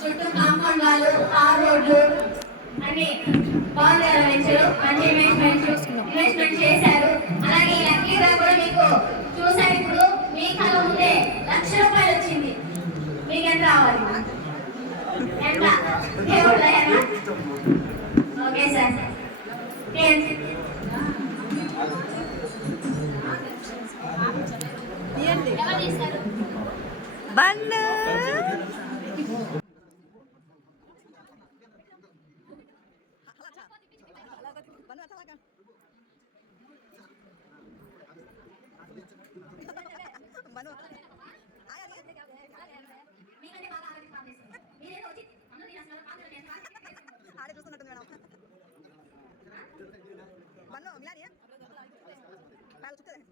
చుట్టూ కాంపౌండ్ వాళ్ళు ఆర్ రోడ్లు అన్ని బాగుంది కదా వెంచరు మంచి ఇన్వెస్ట్మెంట్ ఇన్వెస్ట్మెంట్ చేశారు అలాగే ఈ లక్కీ డ్రా కూడా మీకు చూసారు ఇప్పుడు మీ కళ ముందే లక్ష రూపాయలు వచ్చింది మీకు ఎంత రావాలి ఎంత ఓకే సార్ బన్ను మిలాని పాలు చుట్టదే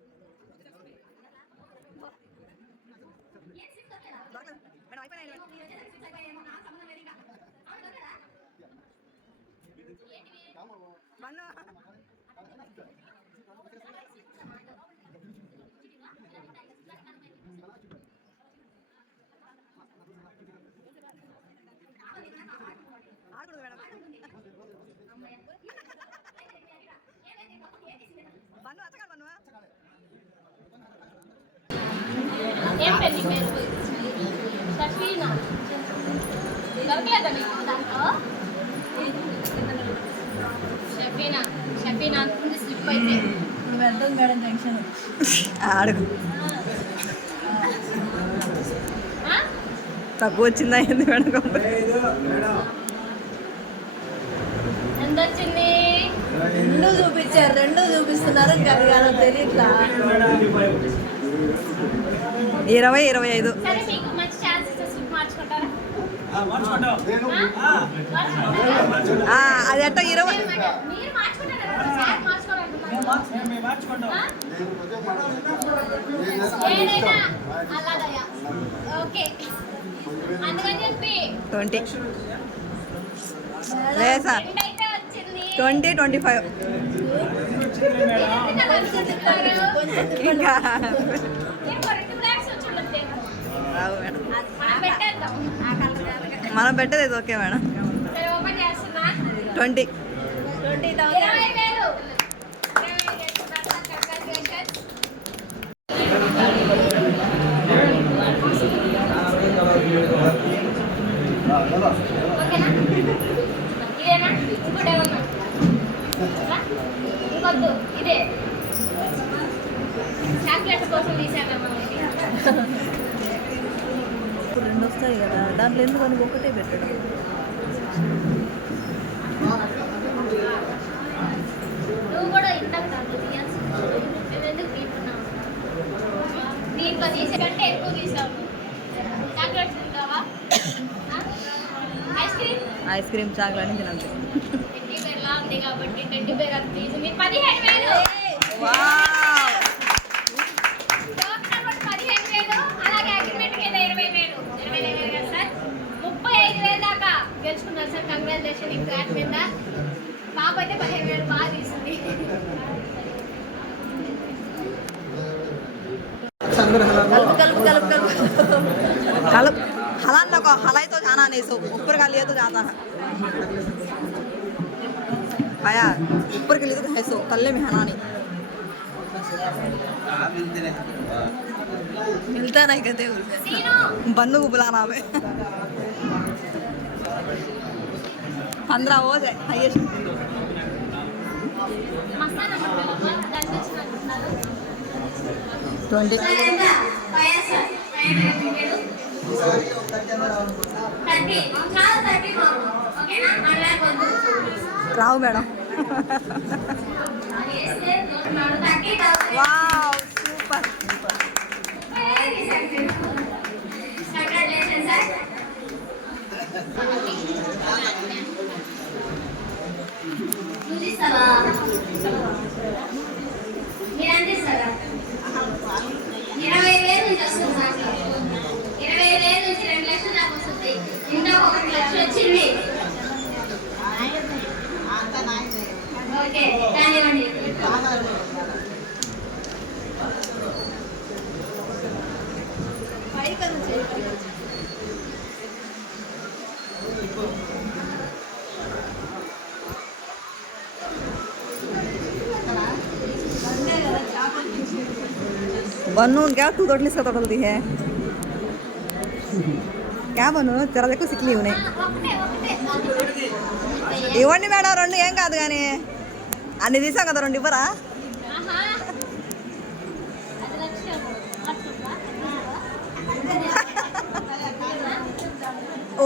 ఏం సిక్స్ వచ్చేదా? దొరకలేదు మేడం అయిపోయినాయి మేడం. ఏం పేరు నీ పేరు? సఫీనా దొరకలేదా నీకు దాంట్లో? షఫీనా. షఫీనా అంటుంది స్లిప్ అయితే. ఇప్పుడు పెద్దది మేడం జంక్షన్ ఆడుకు? తక్కువ వచ్చిందా ఏంది మేడం ఎంత వచ్చింది రెండు చూపించారు రెండు చూపిస్తున్నారు ఇంకా తెలియట్లా? ఇరవై ఇరవై ఐదు. అది అట్ట ఇరవై. ట్వంటీ. Twenty twenty five? ఇంకా. మనం పెట్టేద్దాం. పెట్టేది ఇది ఓకే మేడం. ట్వంటీ. ట్వంటీ ఇరవై వేలు. ఇరవై వేలు చేస్తున్నారు. Congratulations. ఓకేనా? ఇదేనా? ఇంకోటి ఏమన్నా? ఆ? ఇంకొద్దు ఇదే. చాక్లెట్ కోసం తీసానమ్మా రెండు వస్తాయి కదా దాంట్లో ఎందుకు అని ఒకటే పెట్టడం. నువ్వు కూడా ఇందాక దాంట్లో తీయాల్సి మేము ఎందుకు తీసుకున్నావు దీంట్లో తీసే కంటే ఎక్కువ తీసాము చాక్లెట్స్ తింటావా ఆ? Ice cream ice cream chocolate తినండి బర్త్డే కాబట్టి టెడ్డి బేర్ అది తీసింది పదిహేను పదిహేను వేలు అలాగే మీద. పాప అయితే పదిహేను బాగా హలైతో జానా నేసో ఉప్పర్ గాలియతో జానా ऊपर का लिए तो जाता है खाया ऊपर के लिए तो है सो तल्ले में हना नहीं మిగతా नहीं कहते సీను बन्नू को बुलाना हमें पंद्रह हो जाए हाईएस्ट మసాలా ముక్కలు దానికి వచ్చినట్టున్నారు ट्वेंटी రావు మేడం వావ్ సూపర్ సార్ बनवून घ्या तू दोडली स्वतः बोलती है क्या बनवून जरा देखो సిక్ లీవ్ ఇవ్వండి మేడం రెండు ఏం కాదు కానీ అన్ని తీసాం కదా రెండు ఇవ్వరా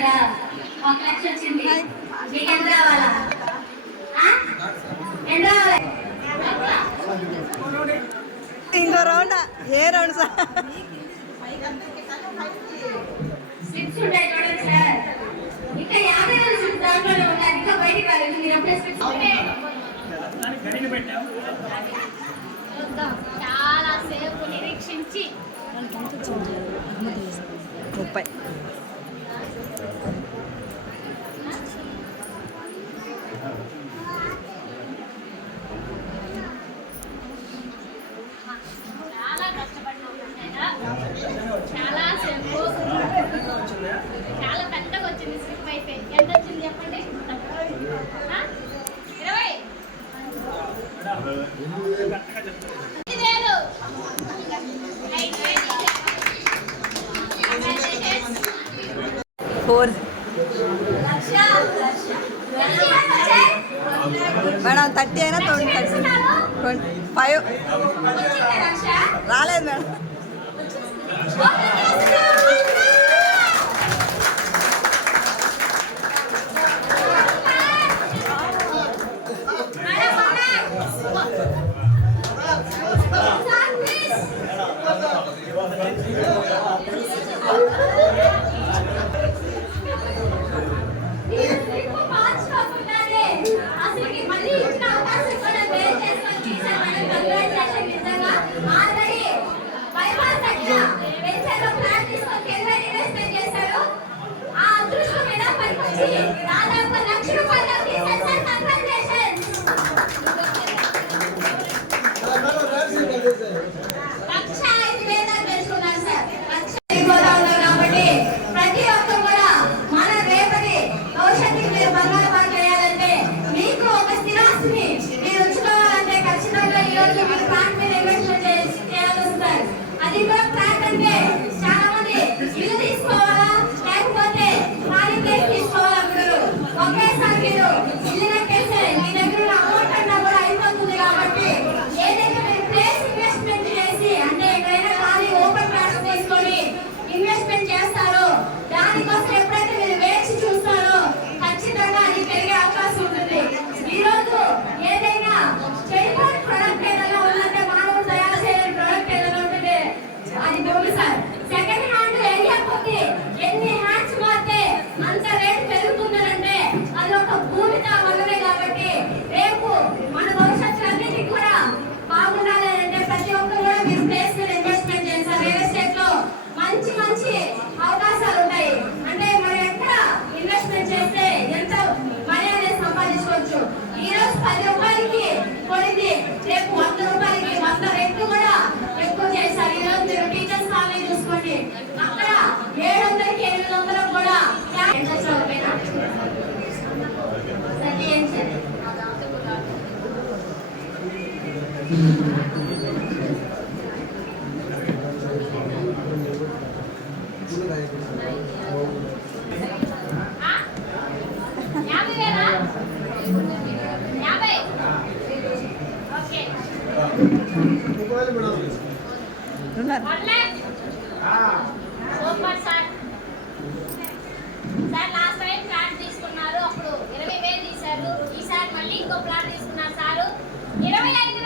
ఇక్కడ ఒక లక్ష వచ్చింది. మీకు ఎంత కావాలా ఎంత కావాలి ఇంకో రౌండ్. ఏ రౌండ్ సార్? ఉంటాయి చూడండి సార్. ఇంకా యాభై వేల స్లిప్ దాంట్లోనే ఉన్నాయి ఇంకా బయటికి రాలేదు. మీరు ఎప్పుడే చాలా సేపు నిరీక్షించి. ముప్పై. థర్టీ అయినా ట్వంటీ ఫైవ్ రాలేదు madam Yeah. Super sir. Sir last time plot తీసుకున్నారు అప్పుడు ఇరవై వేలు తీశారు. ఈసారి మళ్ళీ ఇంకో ప్లాట్ తీసుకున్నారు సారు. ఇరవై ఐదు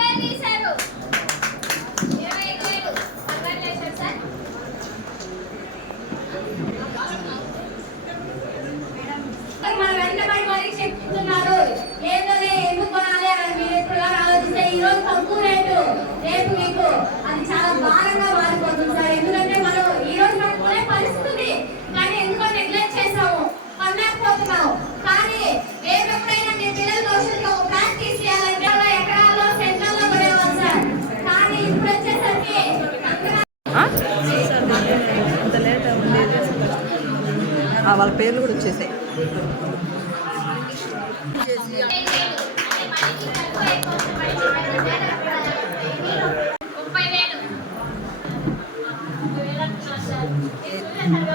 సార్ మన వెంటపై మరీ చెప్తున్నారు. ఏదో ఎందుకు కొనాలి? అని మీరు ఎప్పుడు ఆలోచిస్తే ఈరోజు తక్కువ రేటు. రేపు చాలా భారంగా మారిపోతుంది సార్. ఎందుకంటే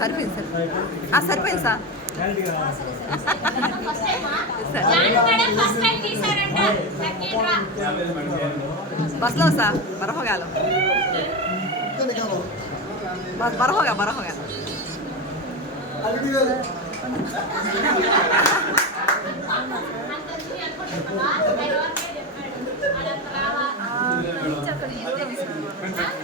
సరిపోయింది సార్ సరిపోయింది సార్ బస్లో సార్ బరహోగాలు బరహోగా బరహోగా చెప్పండి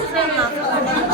是这样吗？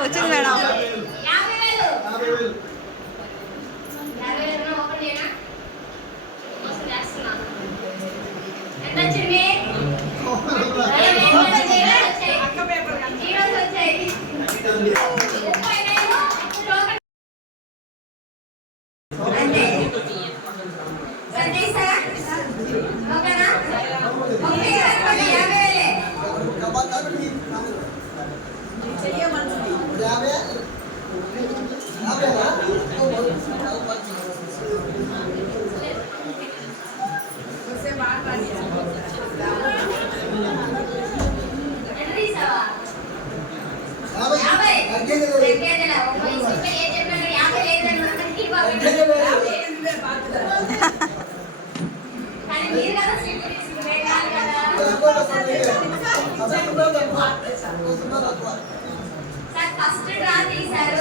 వచ్చింది మేడం. సార్